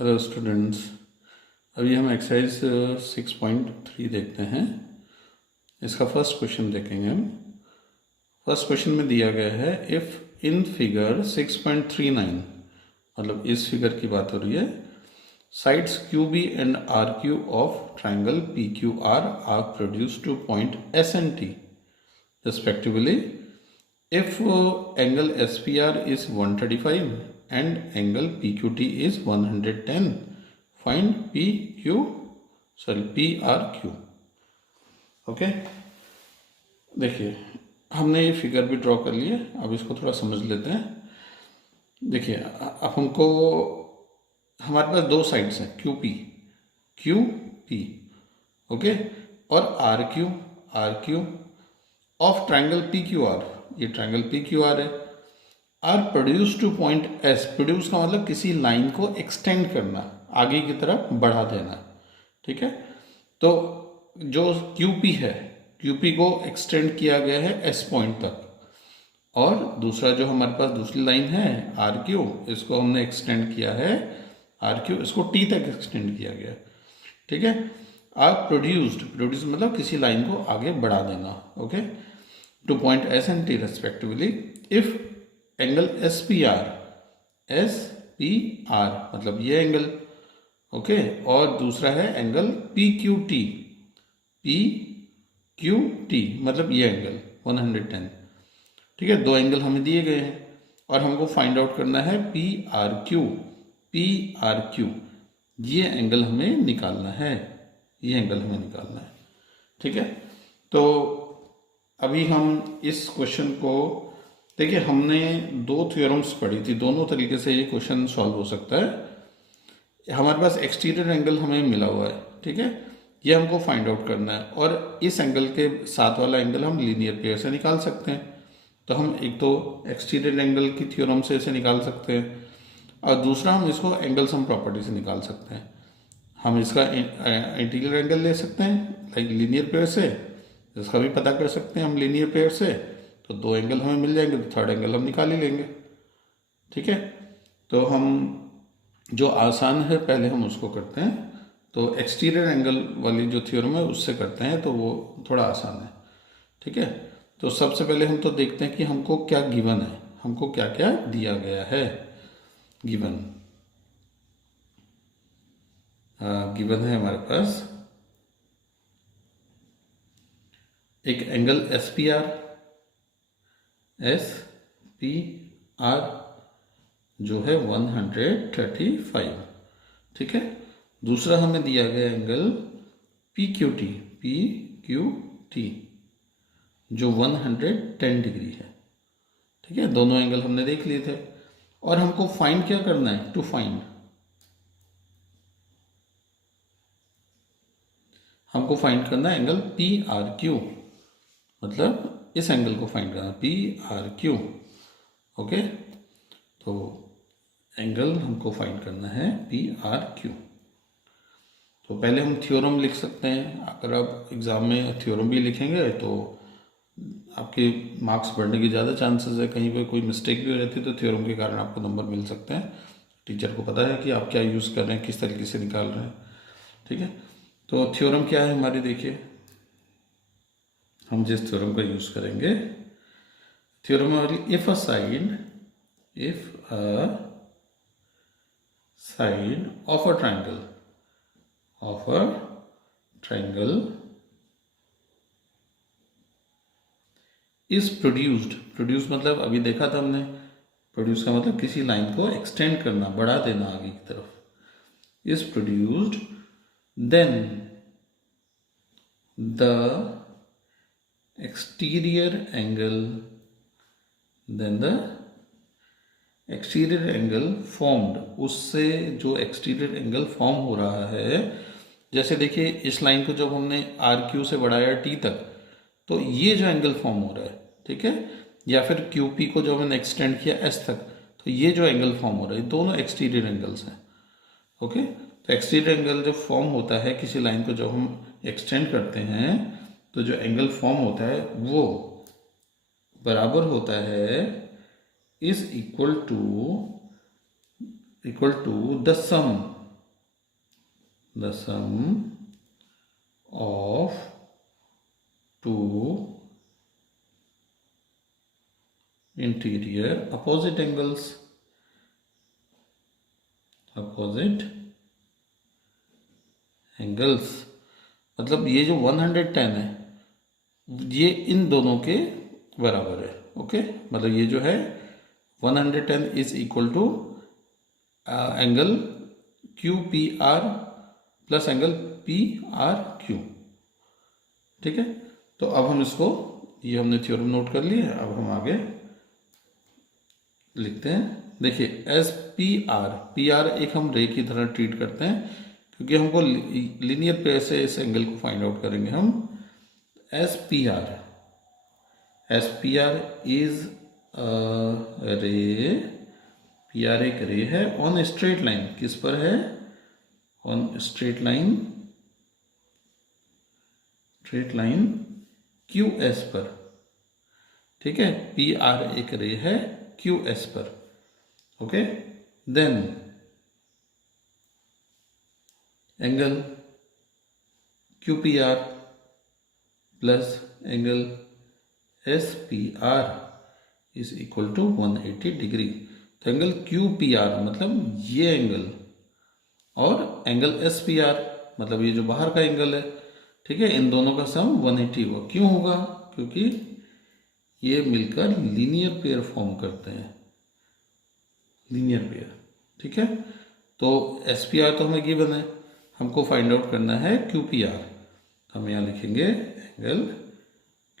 Hello students, अभी हम exercise 6.3 देखते हैं। इसका फर्स्ट क्वेश्चन देखेंगे हम। फर्स्ट क्वेश्चन में दिया गया है इफ़ इन फिगर 6.39, मतलब इस फिगर की बात हो रही है, sides Q B and R Q of triangle P Q R produce to point S and T respectively. If angle SPR is 135 and angle PQT is 110, find PRQ. Okay, देखिए हमने ये फिगर भी draw कर लिया। अब इसको थोड़ा समझ लेते हैं। देखिए अब हमको, हमारे पास दो साइड्स हैं, क्यू पी, ओके, और R Q of triangle P Q R. ये ट्राइंगल पी क्यू आर है। R produce to point S, produce का मतलब किसी लाइन को एक्सटेंड करना, आगे की तरफ बढ़ा देना, ठीक है। तो जो क्यूपी है, क्यूपी को एक्सटेंड किया गया है एस पॉइंट तक, और दूसरा जो हमारे पास दूसरी लाइन है आर क्यू, इसको हमने एक्सटेंड किया है आर क्यू, इसको टी तक एक्सटेंड किया गया, ठीक है। आर प्रोड्यूस मतलब किसी लाइन को आगे बढ़ा देना, okay, to point S and T respectively. If angle S P R मतलब ये एंगल, ओके, और दूसरा है एंगल पी क्यू टी मतलब ये एंगल 110, ठीक है। दो एंगल हमें दिए गए हैं और हमको फाइंड आउट करना है पी आर क्यू, ये एंगल हमें निकालना है, ये एंगल हमें निकालना है, ठीक है। तो अभी हम इस क्वेश्चन को देखिए, हमने दो थ्योरम्स पढ़ी थी, दोनों तरीके से ये क्वेश्चन सॉल्व हो सकता है। हमारे पास एक्सटीरियर एंगल हमें मिला हुआ है, ठीक है, ये हमको फाइंड आउट करना है, और इस एंगल के साथ वाला एंगल हम लीनियर पेयर से निकाल सकते हैं। तो हम एक तो एक्सटीरियर एंगल की थ्योरम से इसे निकाल सकते हैं, और दूसरा हम इसको एंगल सम प्रॉपर्टी से निकाल सकते हैं। हम इसका इंटीरियर एंगल ले सकते हैं लाइक लीनियर पेयर से, इसका भी पता कर सकते हैं हम लीनियर पेयर से। तो दो एंगल हमें मिल जाएंगे, तो थर्ड एंगल हम निकाल ही लेंगे, ठीक है। तो हम जो आसान है पहले हम उसको करते हैं। तो एक्सटीरियर एंगल वाली जो थ्योरम है उससे करते हैं, तो वो थोड़ा आसान है, ठीक है। तो सबसे पहले हम तो देखते हैं कि हमको क्या गिवन है, हमको क्या क्या दिया गया है। गिवन है हमारे पास एक एंगल एस पी आर जो है 135, ठीक है। दूसरा हमें दिया गया एंगल पी क्यू टी जो 110 डिग्री है, ठीक है। दोनों एंगल हमने देख लिए थे, और हमको फाइंड क्या करना है, हमको फाइंड करना है एंगल पी आर क्यू, मतलब इस एंगल को फाइंड करना पी आर क्यू, ओके। तो एंगल हमको फाइंड करना है पी आर क्यू। तो पहले हम थ्योरम लिख सकते हैं। अगर आप एग्ज़ाम में थ्योरम भी लिखेंगे तो आपके मार्क्स बढ़ने की ज़्यादा चांसेस है। कहीं पे कोई मिस्टेक भी हो जाती है तो थ्योरम के कारण आपको नंबर मिल सकते हैं। टीचर को पता है कि आप क्या यूज़ कर रहे हैं, किस तरीके से निकाल रहे हैं, ठीक है। तो थ्योरम क्या है हमारी, देखिए हम जिस थ्योरम का यूज़ करेंगे, थ्योरम हमारी if a side of a triangle is produce मतलब अभी देखा था हमने, प्रोड्यूस का मतलब किसी लाइन को एक्सटेंड करना, बढ़ा देना आगे की तरफ, is produced then the exterior angle formed, उससे जो एक्सटीरियर एंगल फॉर्म हो रहा है, जैसे देखिए इस लाइन को जब हमने आर क्यू से बढ़ाया टी तक, तो ये जो एंगल फॉर्म हो रहा है, ठीक है, या फिर क्यू पी को जब हमने एक्सटेंड किया एस तक, तो ये जो एंगल फॉर्म हो रहा है, दोनों एक्सटीरियर एंगल्स हैं, ओके। तो एक्सटीरियर एंगल जब फॉर्म होता है किसी लाइन को जब हम एक्सटेंड करते हैं, तो जो एंगल फॉर्म होता है वो बराबर होता है, is equal to the sum the sum of two interior opposite angles, मतलब ये जो 110 है ये इन दोनों के बराबर है। ओके, मतलब ये जो है 110 is equal to angle Q P R plus angle P R Q. ठीक है, तो अब हम इसको, ये हमने थ्योरम नोट कर लिया है, अब हम आगे लिखते हैं। देखिए एस पी आर एक हम रे की तरह ट्रीट करते हैं क्योंकि हमको लीनियर पेयर से इस एंगल को फाइंड आउट करेंगे हम। S P R is ray, P R एक रे है ऑन स्ट्रेट लाइन, किस पर है, on straight line Q S पर। ठीक है, पी आर एक रे है क्यू एस पर। Okay, then angle Q P R plus angle S P R is equal to 180 degree. तो एंगल क्यू पी आर मतलब ये एंगल और एंगल एस पी आर मतलब ये जो बाहर का एंगल है, ठीक है, इन दोनों का सम 180 होगा। क्यों होगा, क्योंकि ये मिलकर लीनियर पेयर फॉर्म करते हैं, लीनियर पेयर। ठीक है, तो एस पी आर तो हमें गिवन है, हमको फाइंड आउट करना है क्यू पी आर। हम यहाँ लिखेंगे angle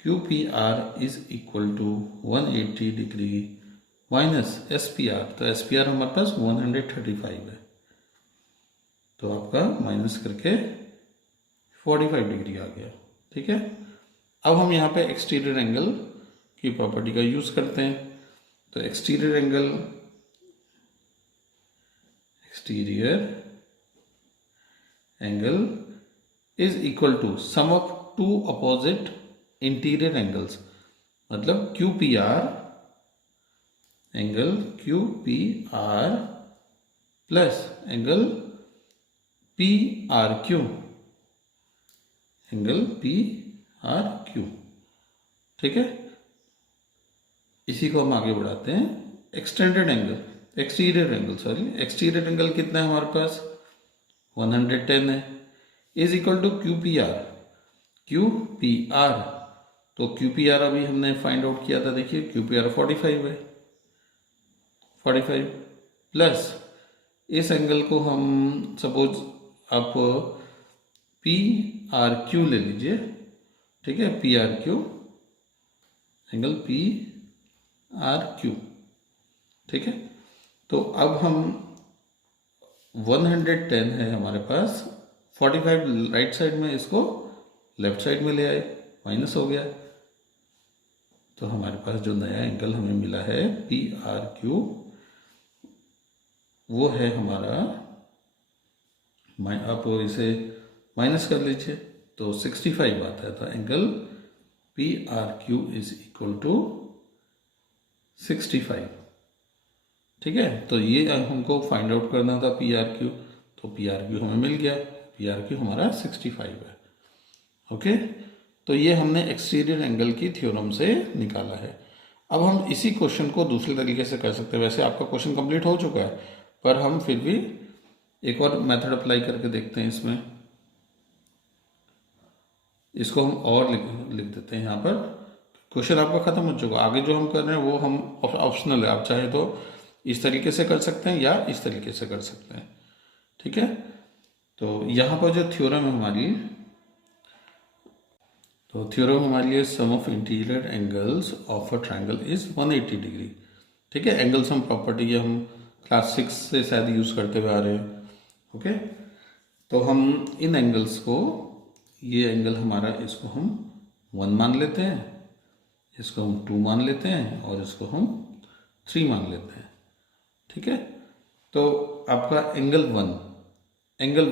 Q P R is equal to 180 degree minus S P R. तो एस पी आर हमारे पास 135 है, तो आपका माइनस करके 45 डिग्री आ गया। ठीक है, अब हम यहाँ पे एक्सटीरियर एंगल की प्रॉपर्टी का यूज करते हैं। तो exterior angle is equal to sum of two opposite interior angles, मतलब Q P R, angle Q P R plus angle P R Q, angle P R Q. ठीक है, इसी को हम आगे बढ़ाते हैं। एक्सटीरियर एंगल कितना है हमारे पास, 110 है, is equal to Q P R. तो क्यू पी आर अभी हमने फाइंड आउट किया था, देखिए क्यू पी आर 45 है, 45 प्लस इस एंगल को हम सपोज आप पी आर क्यू ले लीजिए। ठीक है, P R Q, angle P R Q. ठीक है, तो अब हम 110 है हमारे पास, 45 राइट साइड में, इसको लेफ्ट साइड में ले आए, माइनस हो गया। तो हमारे पास जो नया एंगल हमें मिला है पी आर क्यू, वो है हमारा, आप इसे माइनस कर लीजिए तो 65 आता है। तो angle P R Q is equal to 65। ठीक है, तो ये हमको फाइंड आउट करना था पी आर क्यू, तो पी आर क्यू हमें मिल गया, पी आर क्यू हमारा 65 है। ओके, तो ये हमने एक्सटीरियर एंगल की थ्योरम से निकाला है। अब हम इसी क्वेश्चन को दूसरे तरीके से कर सकते हैं। वैसे आपका क्वेश्चन कंप्लीट हो चुका है, पर हम फिर भी एक और मेथड अप्लाई करके देखते हैं इसमें। इसको हम और लिख देते हैं यहाँ पर। क्वेश्चन आपका खत्म हो चुका, आगे जो हम कर रहे हैं वो हम ऑप्शनल है, आप चाहे तो इस तरीके से कर सकते हैं या इस तरीके से कर सकते हैं। ठीक है, तो यहाँ पर जो थ्योरम है हमारी, तो थ्योरम हमारे लिए sum of interior angles of a triangle is 180 degree. ठीक है, एंगल सम प्रॉपर्टी हम क्लास 6 से शायद यूज करते हुए आ रहे हैं। ओके, तो हम इन एंगल्स को, ये एंगल हमारा, इसको हम 1 मान लेते हैं, इसको हम 2 मान लेते हैं और इसको हम 3 मान लेते हैं। ठीक है, तो आपका एंगल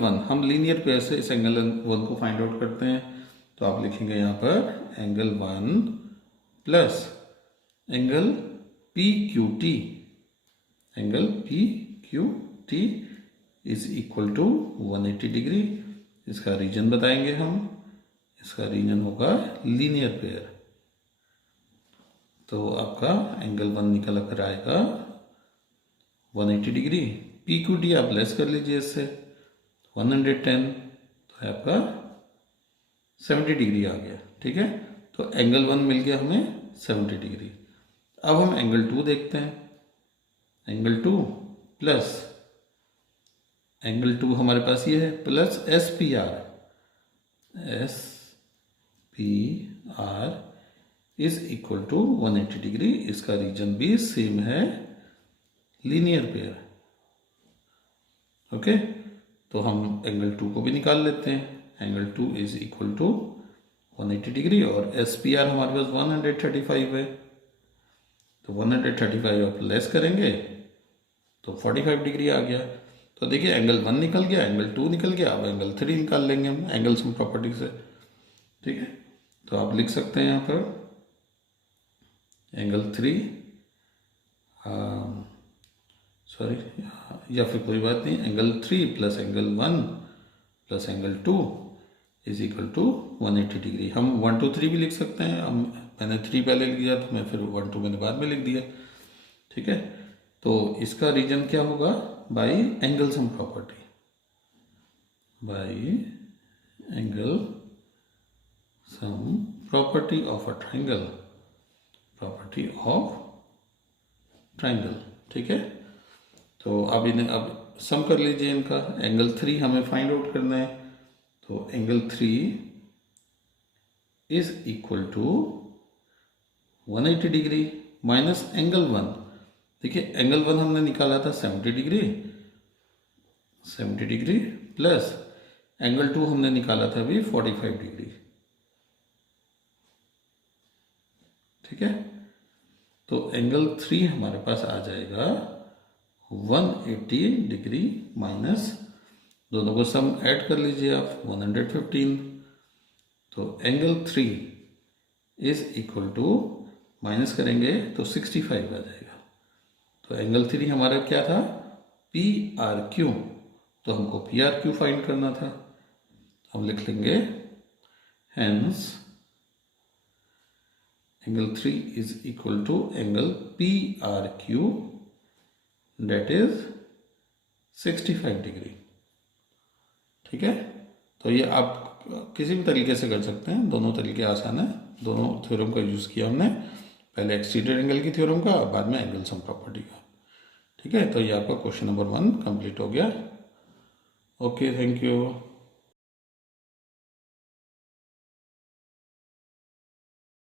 1 हम लीनियर पेयर से इस एंगल 1 को फाइंड आउट करते हैं। तो आप लिखेंगे यहाँ पर angle 1 plus angle P Q T, angle P Q T is equal to 180 degree. इसका रीजन बताएंगे हम, इसका रीजन होगा लीनियर पेयर। तो आपका एंगल 1 निकल कर आएगा 180 डिग्री। पी क्यू डी आप लेस कर लीजिए इससे 110, तो आपका 70 डिग्री आ गया। ठीक है, तो एंगल 1 मिल गया हमें 70 डिग्री। अब हम एंगल 2 देखते हैं। एंगल 2 प्लस एंगल 2 हमारे पास ये है plus S P R is equal to 180 degree. इसका रीजन भी सेम है, लीनियर पेयर। ओके, तो हम एंगल 2 को भी निकाल लेते हैं। Angle 2 is equal to 180 degree और एस पी आर हमारे पास 135 है, तो 135 आप लेस करेंगे तो 45 डिग्री आ गया। तो देखिए एंगल 1 निकल गया, एंगल 2 निकल गया, अब एंगल 3 निकाल लेंगे हम एंगल सम प्रॉपर्टी से। ठीक है, तो आप लिख सकते हैं यहाँ पर एंगल 3, सॉरी, या फिर कोई बात नहीं, angle 3 plus angle 1 plus angle 2 is equal to 180 degree. हम 1 2 3 भी लिख सकते हैं। हम मैंने 3 पहले लिख दिया, तो मैं फिर 1 2 मैंने बाद में लिख दिया। ठीक है, तो इसका रीजन क्या होगा? By angle sum property, by angle sum property of a triangle, property of triangle. ठीक है, तो अब इन्हें अब सम कर लीजिए इनका। एंगल 3 हमें फाइंड आउट करना है, तो angle 3 is equal to 180 degree minus angle 1। देखिए एंगल 1 हमने निकाला था 70 डिग्री, 70 डिग्री प्लस एंगल 2 हमने निकाला था अभी 45 डिग्री। ठीक है, तो एंगल 3 हमारे पास आ जाएगा 180 डिग्री माइनस, दोनों को सम ऐड कर लीजिए आप 115, तो angle 3 is equal to, minus करेंगे तो 65 आ जाएगा। तो एंगल 3 हमारा क्या था? पी आर क्यू, तो हमको पी आर क्यू फाइंड करना था। हम लिख लेंगे hence angle 3 is equal to angle P R Q, that is 65 degree. ठीक है, तो ये आप किसी भी तरीके से कर सकते हैं, दोनों तरीके आसान है। दोनों थ्योरम का यूज़ किया हमने, पहले एक्सटीरियर एंगल की थ्योरम का, बाद में एंगल सम प्रॉपर्टी का। ठीक है, तो ये आपका क्वेश्चन नंबर 1 कंप्लीट हो गया। Okay, thank you.